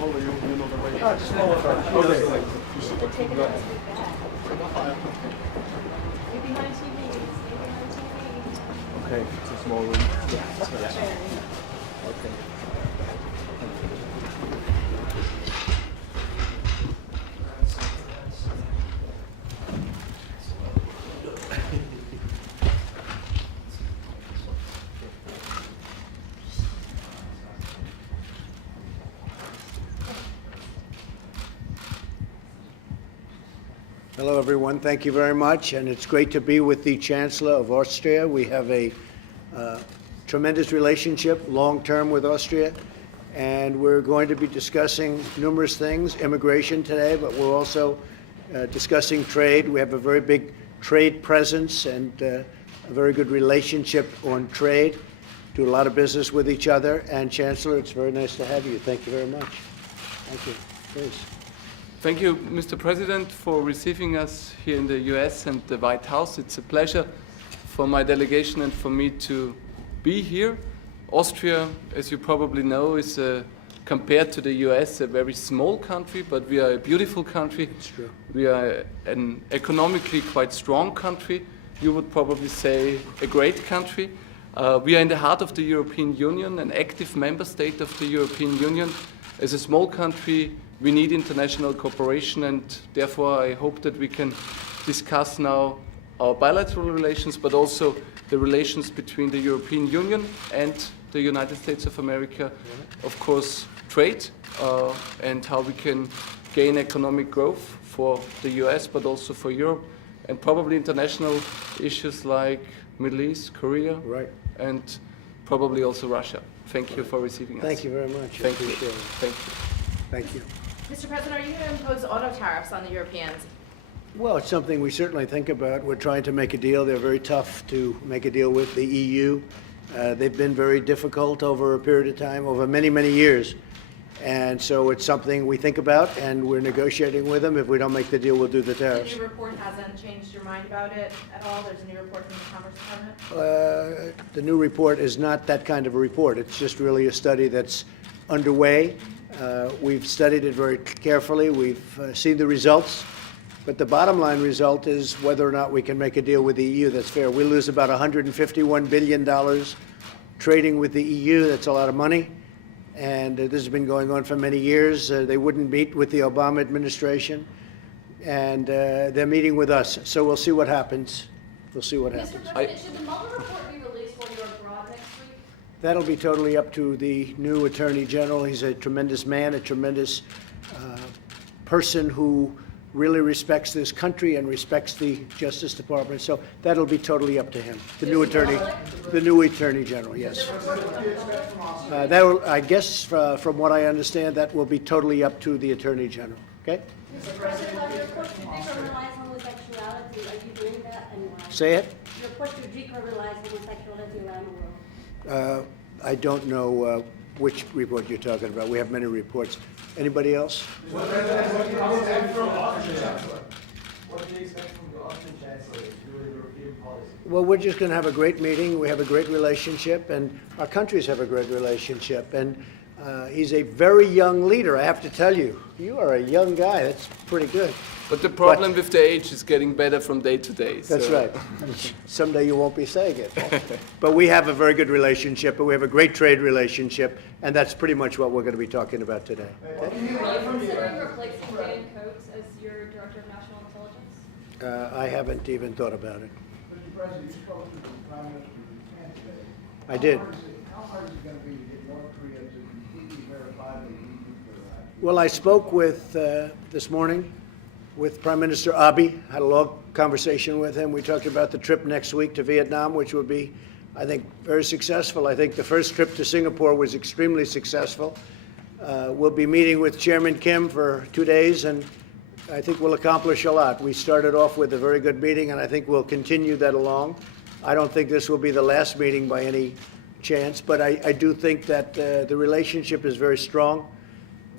hold it, you know the way. Just hold it. Okay. Take it out of the bag. You're behind TV. You're behind TV. Okay, it's a small room. Yeah. Okay. Hello, everyone. Thank you very much, and it's great to be with the Chancellor of Austria. We have a tremendous relationship, long-term, with Austria, and we're going to be discussing numerous things, immigration today, but we're also discussing trade. We have a very big trade presence and a very good relationship on trade. Do a lot of business with each other, and Chancellor, it's very nice to have you. Thank you very much. Thank you. Please. Thank you, Mr. President, for receiving us here in the US and the White House. It's a pleasure for my delegation and for me to be here. Austria, as you probably know, is compared to the US a very small country, but we are a beautiful country. It's true. We are an economically quite strong country. You would probably say a great country. We are in the heart of the European Union, an active member state of the European Union. As a small country, we need international cooperation, and therefore I hope that we can discuss now our bilateral relations, but also the relations between the European Union and the United States of America. Of course, trade and how we can gain economic growth for the US, but also for Europe, and probably international issues like Middle East, Korea, Right. and probably also Russia. Thank you for receiving us. Thank you very much. Thank you. Appreciate it. Thank you. Thank you. Mr. President, are you going to impose auto tariffs on the Europeans? Well, it's something we certainly think about. We're trying to make a deal. They're very tough to make a deal with the EU. They've been very difficult over a period of time, over many, many years. And so it's something we think about, and we're negotiating with them. If we don't make the deal, we'll do the The tariffs. new report hasn't changed your mind about it at all? There's a new report from the Commerce Department? The new report is not that kind of a report. It's just really a study that's underway. We've studied it very carefully. We've seen the results. But the bottom line result is whether or not we can make a deal with the EU that's fair. We lose about $151 billion trading with the EU. That's a lot of money. And this has been going on for many years. They wouldn't meet with the Obama administration. And they're meeting with us. So we'll see what happens. We'll see what happens. Mr. President, should the Mueller report be released while you're abroad next week? That'll be totally up to the new Attorney General. He's a tremendous man, a tremendous person who really respects this country and respects the Justice Department. So that'll be totally up to him. The new Attorney General, yes. That will, I guess, from what I understand, that will be totally up to the Attorney General. Okay? Mr. President, on your push to decriminalize homosexuality, are you doing that and why? Say it. Your push to decriminalize homosexuality around the world. I don't know which report you're talking about. We have many reports. Anybody else? What do you expect from the Austrian Chancellor? What do you expect from the Austrian Chancellor to do with European policy? Well, we're just going to have a great meeting. We have a great relationship, and our countries have a great relationship. And he's a very young leader, I have to tell you. You are a young guy. That's pretty good. But the problem with the age is getting better from day to day. That's so. right. Someday you won't be saying it. But we have a very good relationship, and we have a great trade relationship, and that's pretty much what we're going to be talking about today. Are you considering replacing Dan Coates as your Director of National Intelligence? I haven't even thought about it. Mr. President, you spoke to the Prime Minister of Japan today. I did. How hard is it going to be to get North Korea to completely verify the denuclearization? Well, I spoke with, this morning, with Prime Minister Abe. Had a long conversation with him. We talked about the trip next week to Vietnam, which will be, I think, very successful. I think the first trip to Singapore was extremely successful. We'll be meeting with Chairman Kim for 2 days, and I think we'll accomplish a lot. We started off with a very good meeting, and I think we'll continue that along. I don't think this will be the last meeting by any chance, but I do think that the relationship is very strong.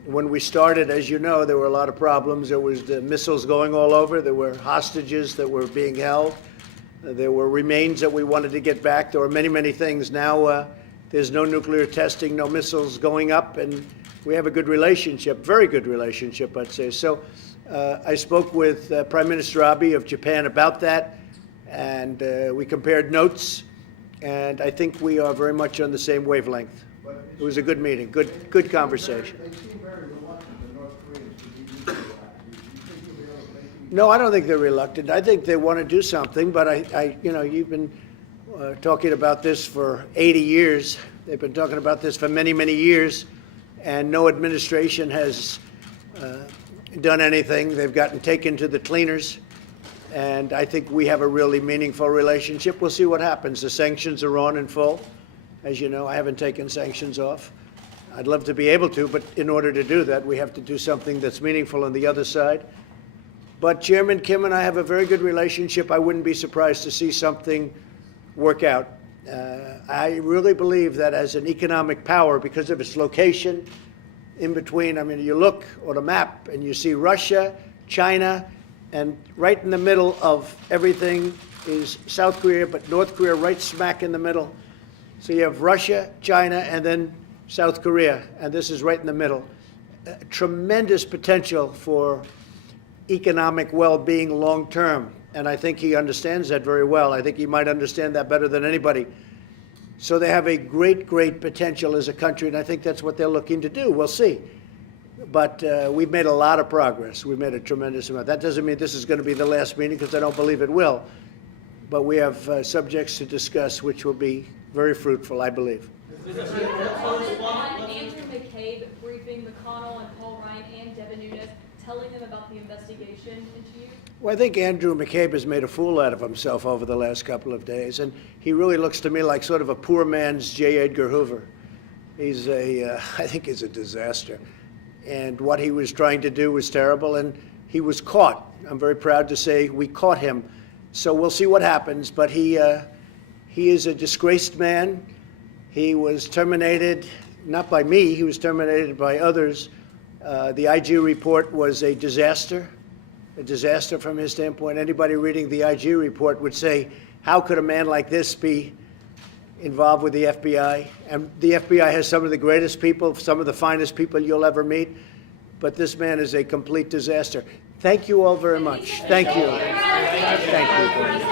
When we started, as you know, there were a lot of problems. There was the missiles going all over. There were hostages that were being held. There were remains that we wanted to get back. There were many, many things. Now there's no nuclear testing, no missiles going up, and we have a good relationship, very good relationship, I'd say. So I spoke with Prime Minister Abe of Japan about that, and we compared notes, and I think we are very much on the same wavelength. It was a good meeting, good conversation. They seem very reluctant, the North Koreans, to be nuclear. Do you think you'll be able to make them? No, I don't think they're reluctant. I think they want to do something, but you've been talking about this for 80 years. They've been talking about this for many, many years, and no administration has done anything. They've gotten taken to the cleaners, and I think we have a really meaningful relationship. We'll see what happens. The sanctions are on in full. As you know, I haven't taken sanctions off. I'd love to be able to, but in order to do that, we have to do something that's meaningful on the other side. But Chairman Kim and I have a very good relationship. I wouldn't be surprised to see something work out. I really believe that as an economic power, because of its location in between, I mean, you look on a map and you see Russia, China, and right in the middle of everything is South Korea, but North Korea right smack in the middle. So you have Russia, China, and then South Korea, and this is right in the middle. Tremendous potential for economic well-being long-term, and I think he understands that very well. I think he might understand that better than anybody. So they have a great, great potential as a country, and I think that's what they're looking to do. We'll see. But we've made a lot of progress. We've made a tremendous amount. That doesn't mean this is going to be the last meeting, because I don't believe it will. But we have subjects to discuss which will be very fruitful, I believe. Andrew McCabe briefing McConnell and Paul Ryan and Devin Nunes, telling them about the investigation into you? Well, I think Andrew McCabe has made a fool out of himself over the last couple of days, and he really looks to me like sort of a poor man's J. Edgar Hoover. He's I think he's a disaster. And what he was trying to do was terrible, and he was caught. I'm very proud to say we caught him. So we'll see what happens, but he is a disgraced man. He was terminated, not by me, he was terminated by others. The IG report was a disaster from his standpoint. Anybody reading the IG report would say, how could a man like this be involved with the FBI? And the FBI has some of the greatest people, some of the finest people you'll ever meet, but this man is a complete disaster. Thank you all very much. Thank you. Thank you.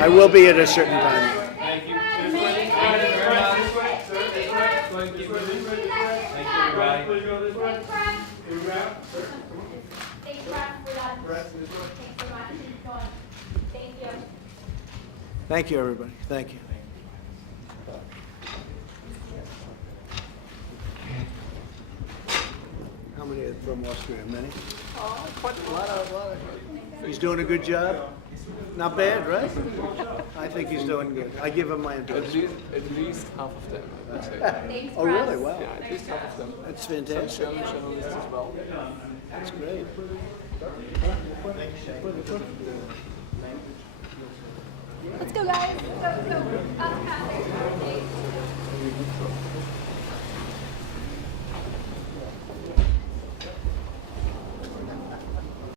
I will be at a certain time. Thank you. Thank you, everybody. Thank you. How many are from Austria? Many? Quite a lot. He's doing a good job. Not bad, right? I think he's doing good. I give him my endorsement. At least half of them, I would say. Oh, really? Wow. Yeah, at least half of them. That's Some fantastic. German journalists as well. That's great. Let's go, guys. Let's go.